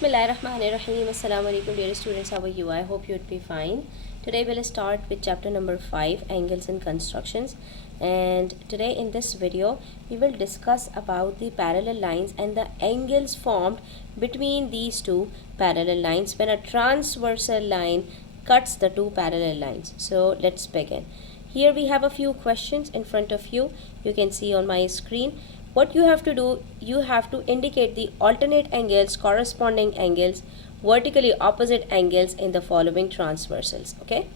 Bismillahirrahmanirrahim. Assalamu alaikum dear students, how are you? I hope you would be fine. Today we'll start with chapter number 5, angles and constructions, and today in this video we will discuss about the parallel lines and the angles formed between these two parallel lines when a transversal line cuts the two parallel lines. So let's begin. Here we have a few questions in front of you. You can see on my screen. What you have to do, you have to indicate the alternate angles, corresponding angles, vertically opposite angles in the following transversals. Okay.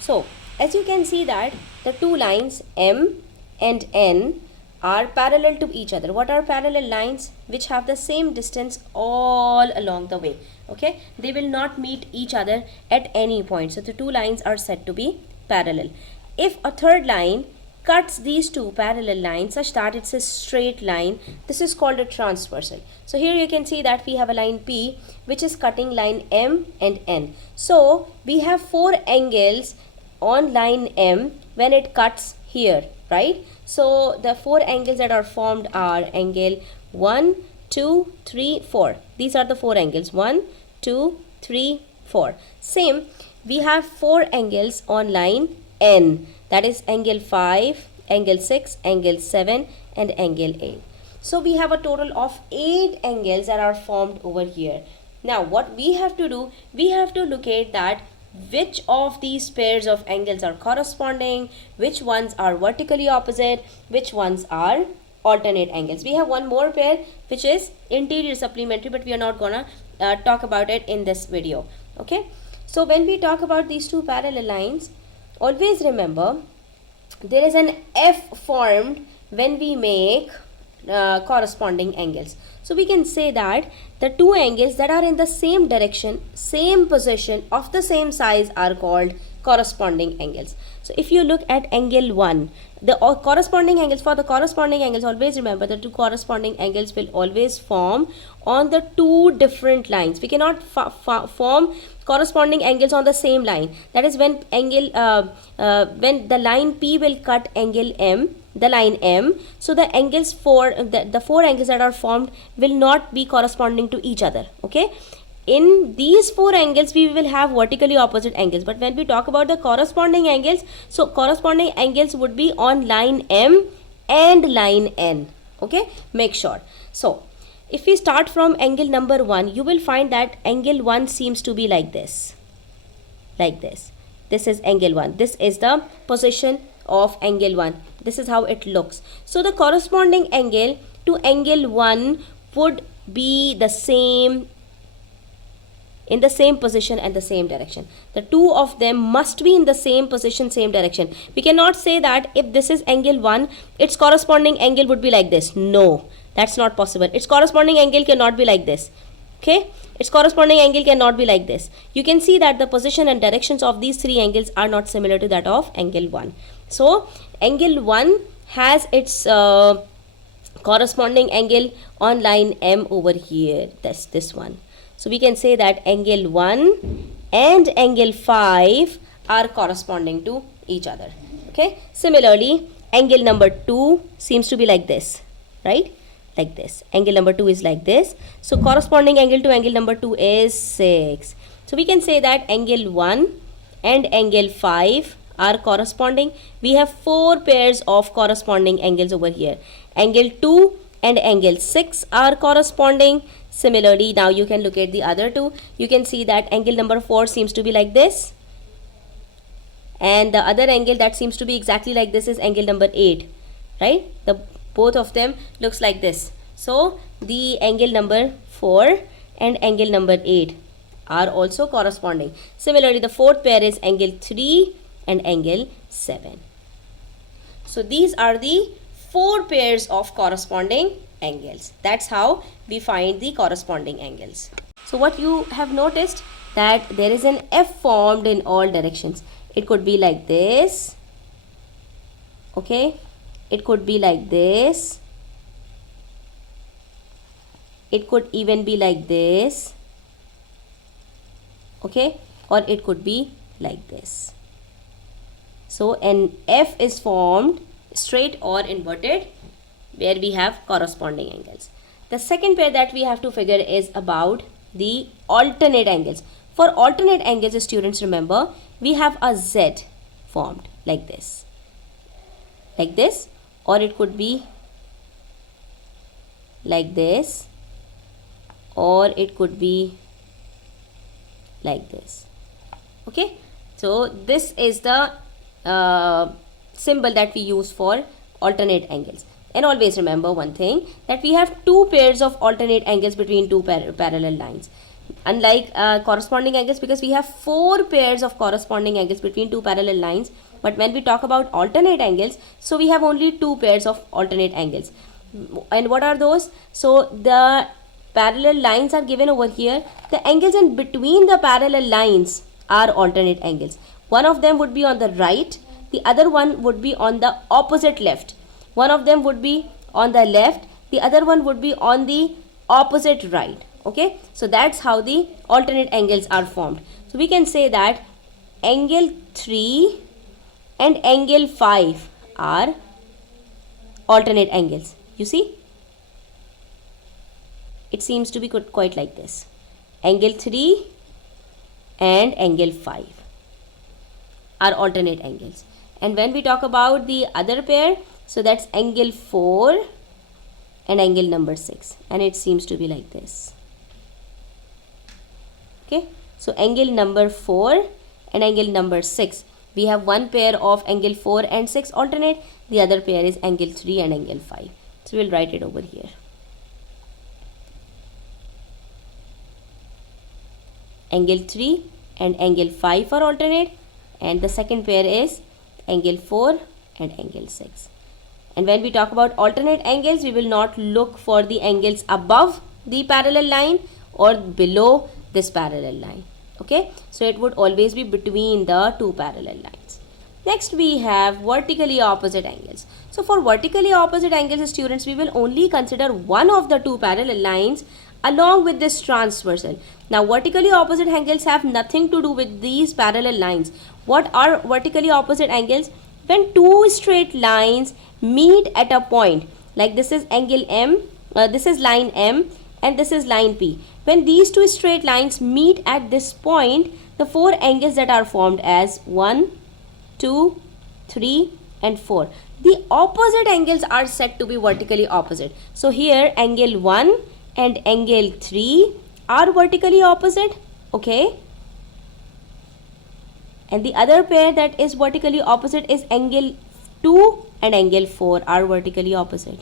So as you can see that the two lines M and N are parallel to each other. What are parallel lines? Which have the same distance all along the way. Okay. They will not meet each other at any point. So the two lines are said to be parallel. If a third line cuts these two parallel lines such that it's a straight line, this is called a transversal. So here you can see that we have a line P which is cutting line M and N. So we have four angles on line M when it cuts here, right? So the four angles that are formed are angle 1, 2, 3, 4. These are the four angles 1, 2, 3, 4. Same, we have four angles on line N. That is angle 5, angle 6, angle 7 and angle 8. So we have a total of 8 angles that are formed over here. Now what we have to do, we have to locate that which of these pairs of angles are corresponding, which ones are vertically opposite, which ones are alternate angles. We have one more pair which is interior supplementary, but we are not gonna talk about it in this video. Okay. So when we talk about these two parallel lines, always remember there is an F formed when we make corresponding angles. So we can say that the two angles that are in the same direction, same position, of the same size are called corresponding angles. So if you look at angle 1, the corresponding angles, for the corresponding angles, always remember the two corresponding angles will always form on the two different lines. We cannot form corresponding angles on the same line. That is when angle when the line P will cut angle M, the line M, so the angles for the four angles that are formed will not be corresponding to each other. Okay. In these four angles we will have vertically opposite angles, but when we talk about the corresponding angles, so corresponding angles would be on line M and line N. Okay, make sure. So if we start from angle number 1, you will find that angle 1 seems to be like this. Like this. This is angle 1. This is the position of angle 1. This is how it looks. So the corresponding angle to angle 1 would be the same, in the same position and the same direction. The two of them must be in the same position, same direction. We cannot say that if this is angle 1, its corresponding angle would be like this. No, that's not possible. Its corresponding angle cannot be like this. Okay, its corresponding angle cannot be like this. You can see that the position and directions of these three angles are not similar to that of angle 1. So angle 1 has its corresponding angle on line M over here. That's this one. So we can say that angle 1 and angle 5 are corresponding to each other. Okay. Similarly, angle number 2 seems to be like this, right? Like this. Angle number 2 is like this. So corresponding angle to angle number 2 is 6. So we can say that angle 1 and angle 5 are corresponding. We have four pairs of corresponding angles over here. Angle 2 and angle 6 are corresponding. Similarly, now you can look at the other two. You can see that angle number 4 seems to be like this. And the other angle that seems to be exactly like this is angle number 8. Right? Both of them looks like this. So, the angle number 4 and angle number 8 are also corresponding. Similarly, the fourth pair is angle 3 and angle 7. So, these are the four pairs of corresponding angles. That's how we find the corresponding angles. So what you have noticed that there is an F formed in all directions. It could be like this. Okay. It could be like this. It could even be like this. Okay. Or it could be like this. So an F is formed straight or inverted where we have corresponding angles. The second pair that we have to figure is about the alternate angles. For alternate angles, students, remember, we have a Z formed like this, or it could be like this, or it could be like this. Okay, so this is the symbol that we use for alternate angles. And always remember one thing, that we have two pairs of alternate angles between two parallel lines, unlike corresponding angles, because we have four pairs of corresponding angles between two parallel lines. But when we talk about alternate angles, so we have only two pairs of alternate angles. And what are those? So the parallel lines are given over here. The angles in between the parallel lines are alternate angles. One of them would be on the right, the other one would be on the opposite left. One of them would be on the left, the other one would be on the opposite right. Okay, so that's how the alternate angles are formed. So we can say that angle 3 and angle 5 are alternate angles. You see, it seems to be quite like this. Angle 3 and angle 5 are alternate angles. And when we talk about the other pair, so that's angle 4 and angle number 6, and it seems to be like this. Okay, so angle number 4 and angle number 6, we have one pair of angle 4 and 6 alternate, the other pair is angle 3 and angle 5. So we'll write it over here. Angle 3 and angle 5 are alternate, and the second pair is angle 4 and angle 6. And when we talk about alternate angles, we will not look for the angles above the parallel line or below this parallel line. Okay, so it would always be between the two parallel lines. Next we have vertically opposite angles. So for vertically opposite angles, students, we will only consider one of the two parallel lines along with this transversal. Now vertically opposite angles have nothing to do with these parallel lines. What are vertically opposite angles? When two straight lines meet at a point, like this is angle M, this is line M and this is line P. When these two straight lines meet at this point, the four angles that are formed as 1, 2, 3 and 4. The opposite angles are said to be vertically opposite. So here angle 1 and angle 3 are vertically opposite. Okay. And the other pair that is vertically opposite is angle 2 and angle 4 are vertically opposite.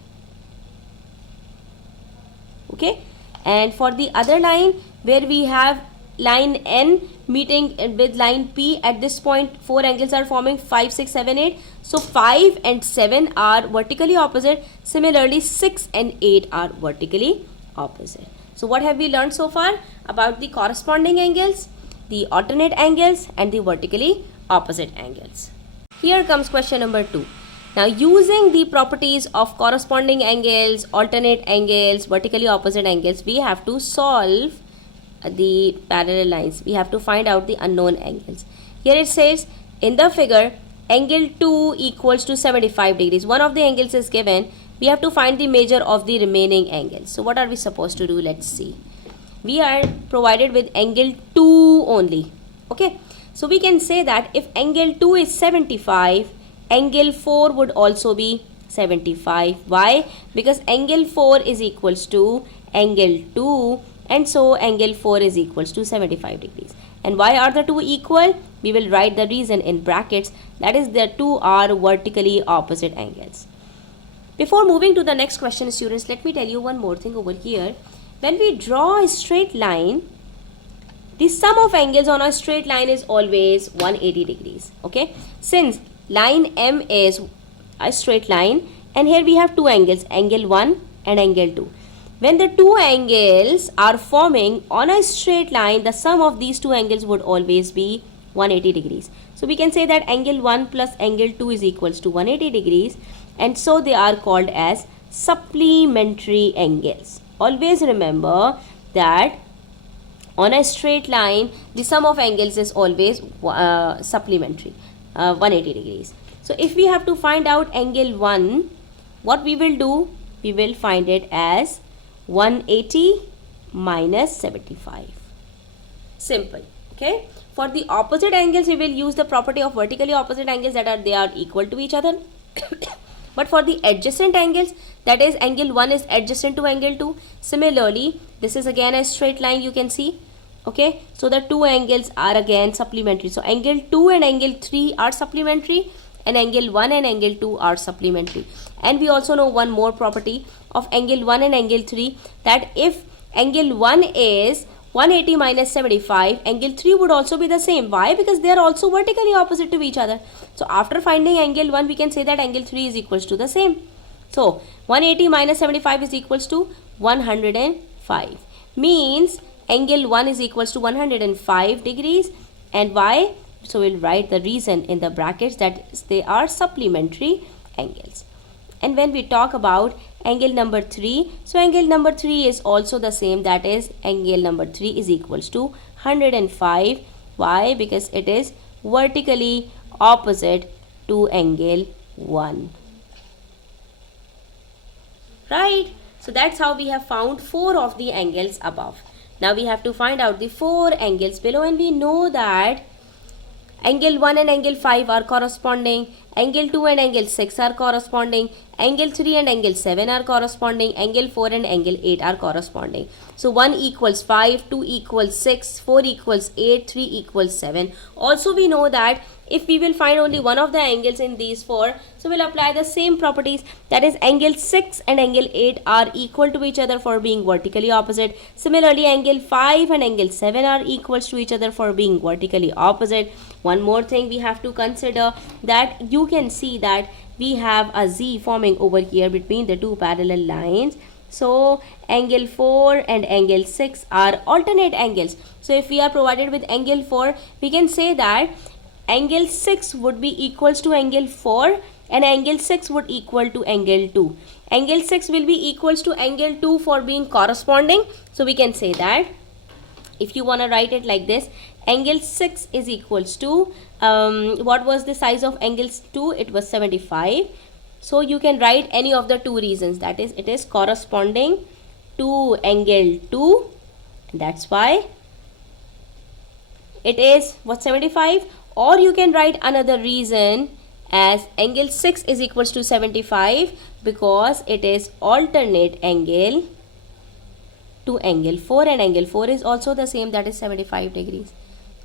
Okay. And for the other line where we have line N meeting with line P, at this point four angles are forming 5, 6, 7, 8. So 5 and 7 are vertically opposite. Similarly 6 and 8 are vertically opposite. So what have we learned so far about the corresponding angles, the alternate angles and the vertically opposite angles? Here comes question number 2. Now using the properties of corresponding angles, alternate angles, vertically opposite angles, we have to solve the parallel lines. We have to find out the unknown angles. Here it says in the figure angle 2 equals to 75 degrees. One of the angles is given. We have to find the measure of the remaining angles. So what are we supposed to do? Let's see. We are provided with angle 2 only. Okay. So we can say that if angle 2 is 75, angle 4 would also be 75. Why? Because angle 4 is equals to angle 2 and so angle 4 is equals to 75 degrees. And why are the two equal? We will write the reason in brackets. That is, the two are vertically opposite angles. Before moving to the next question, students, let me tell you one more thing over here. When we draw a straight line, the sum of angles on a straight line is always 180 degrees. Okay. Since line M is a straight line and here we have two angles, angle 1 and angle 2. When the two angles are forming on a straight line, the sum of these two angles would always be 180 degrees. So we can say that angle 1 plus angle 2 is equals to 180 degrees, and so they are called as supplementary angles. Always remember that on a straight line, the sum of angles is always supplementary, 180 degrees. So if we have to find out angle 1, what we will do? We will find it as 180 minus 75. Simple. Okay. For the opposite angles, we will use the property of vertically opposite angles, that they are equal to each other. But for the adjacent angles, that is angle 1 is adjacent to angle 2. Similarly, this is again a straight line, you can see. Okay, so the two angles are again supplementary. So angle 2 and angle 3 are supplementary, and angle 1 and angle 2 are supplementary. And we also know one more property of angle 1 and angle 3, that if angle 1 is 180 minus 75, angle 3 would also be the same. Why? Because they are also vertically opposite to each other. So after finding angle 1, we can say that angle 3 is equals to the same. So 180 minus 75 is equals to 105. Means angle 1 is equals to 105 degrees. And why? So we'll write the reason in the brackets, that they are supplementary angles. And when we talk about angle number 3, so angle number 3 is also the same, that is angle number 3 is equals to 105. Why? Because it is vertically opposite to angle 1. Right? So that's how we have found 4 of the angles above. Now we have to find out the 4 angles below, and we know that angle 1 and angle 5 are corresponding, angle 2 and angle 6 are corresponding, angle 3 and angle 7 are corresponding, angle 4 and angle 8 are corresponding. So 1 equals 5, 2 equals 6, 4 equals 8, 3 equals 7. Also we know that if we will find only one of the angles in these 4, so we'll apply the same properties, that is angle 6 and angle 8 are equal to each other for being vertically opposite. Similarly, angle 5 and angle 7 are equals to each other for being vertically opposite. One more thing we have to consider, that you can see that we have a Z forming over here between the two parallel lines. So angle 4 and angle 6 are alternate angles. So if we are provided with angle 4, we can say that angle 6 would be equals to angle 4 and angle 6 would equal to angle 2. Angle 6 will be equals to angle 2 for being corresponding. So we can say that, if you want to write it like this, angle 6 is equals to, what was the size of angle 2? It was 75. So you can write any of the two reasons, that is it is corresponding to angle 2. That's why it is what, 75. Or you can write another reason as angle 6 is equals to 75 because it is alternate angle to angle 4, and angle 4 is also the same, that is 75 degrees.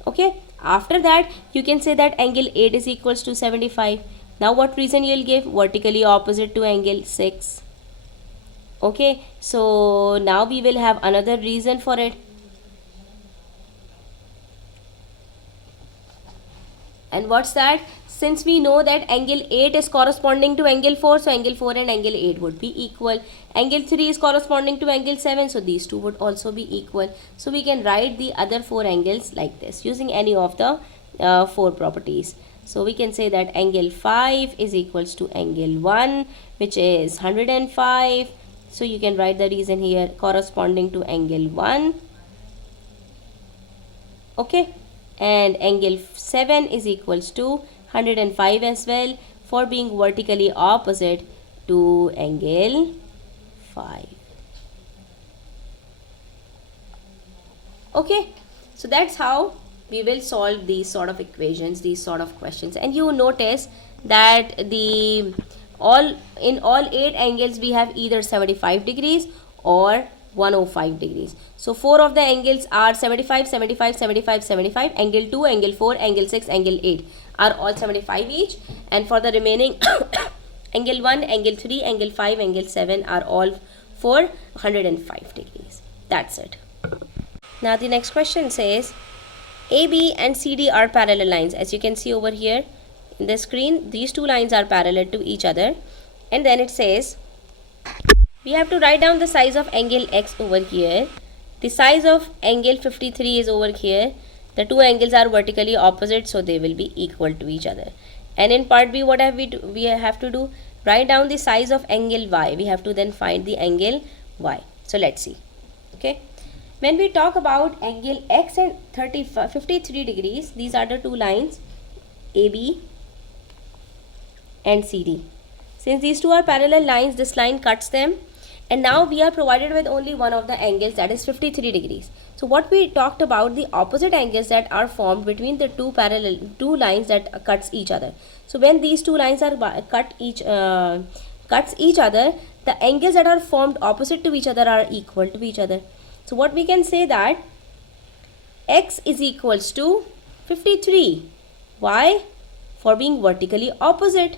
Okay, after that you can say that angle 8 is equals to 75. Now what reason you will give? Vertically opposite to angle 6. Okay, so now we will have another reason for it. And what's that? Since we know that angle 8 is corresponding to angle 4, so angle 4 and angle 8 would be equal. Angle 3 is corresponding to angle 7, so these two would also be equal. So we can write the other 4 angles like this using any of the 4 properties. So we can say that angle 5 is equals to angle 1, which is 105. So you can write the reason here, corresponding to angle 1. Okay. And angle 7 is equals to 105 as well for being vertically opposite to angle 5. Okay, so that's how we will solve these sort of equations, these sort of questions. And you notice that in all 8 angles we have either 75 degrees or 105 degrees. So 4 of the angles are 75, 75, 75, 75. Angle 2, angle 4, angle 6, angle 8 are all 75 each. And for the remaining angle 1, angle 3, angle 5, angle 7 are all for 105 degrees. That's it. Now the next question says, AB and CD are parallel lines. As you can see over here in the screen, these two lines are parallel to each other. And then it says, we have to write down the size of angle X over here. The size of angle 53 is over here. The two angles are vertically opposite, so they will be equal to each other. And in part B, what have we have to do? Write down the size of angle Y. We have to then find the angle Y. So let's see. Okay. When we talk about angle X and 53 degrees, these are the two lines AB and CD. Since these two are parallel lines, this line cuts them. And now we are provided with only one of the angles, that is 53 degrees. So what we talked about, the opposite angles that are formed between the two lines that cuts each other. So when these two lines are cuts each other, the angles that are formed opposite to each other are equal to each other. So what we can say that x is equals to 53. Why? For being vertically opposite.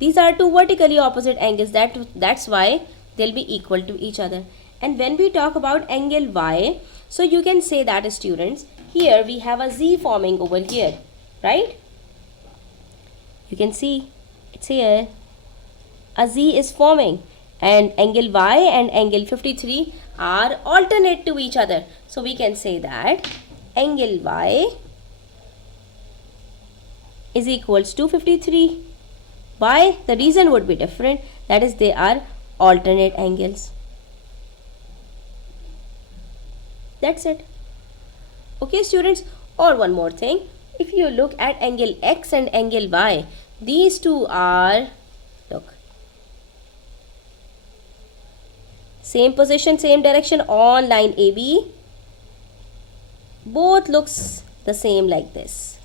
These are two vertically opposite angles, that's why they'll be equal to each other. And when we talk about angle y, so you can say that, students, here we have a z forming over here, right? You can see it's here. A z is forming, and angle y and angle 53 are alternate to each other. So we can say that angle y is equals to 53. Why? The reason would be different, that is, they are alternate angles. That's it. Okay, students, or one more thing, if you look at angle x and angle y, these two are, look, same position, same direction on line AB. Both looks the same like this.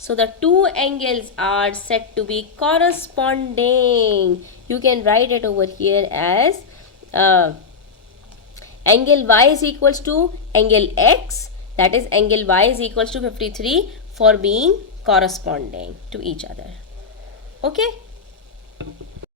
So the two angles are said to be corresponding. You can write it over here as angle y is equals to angle x, that is angle y is equals to 53, for being corresponding to each other. Okay.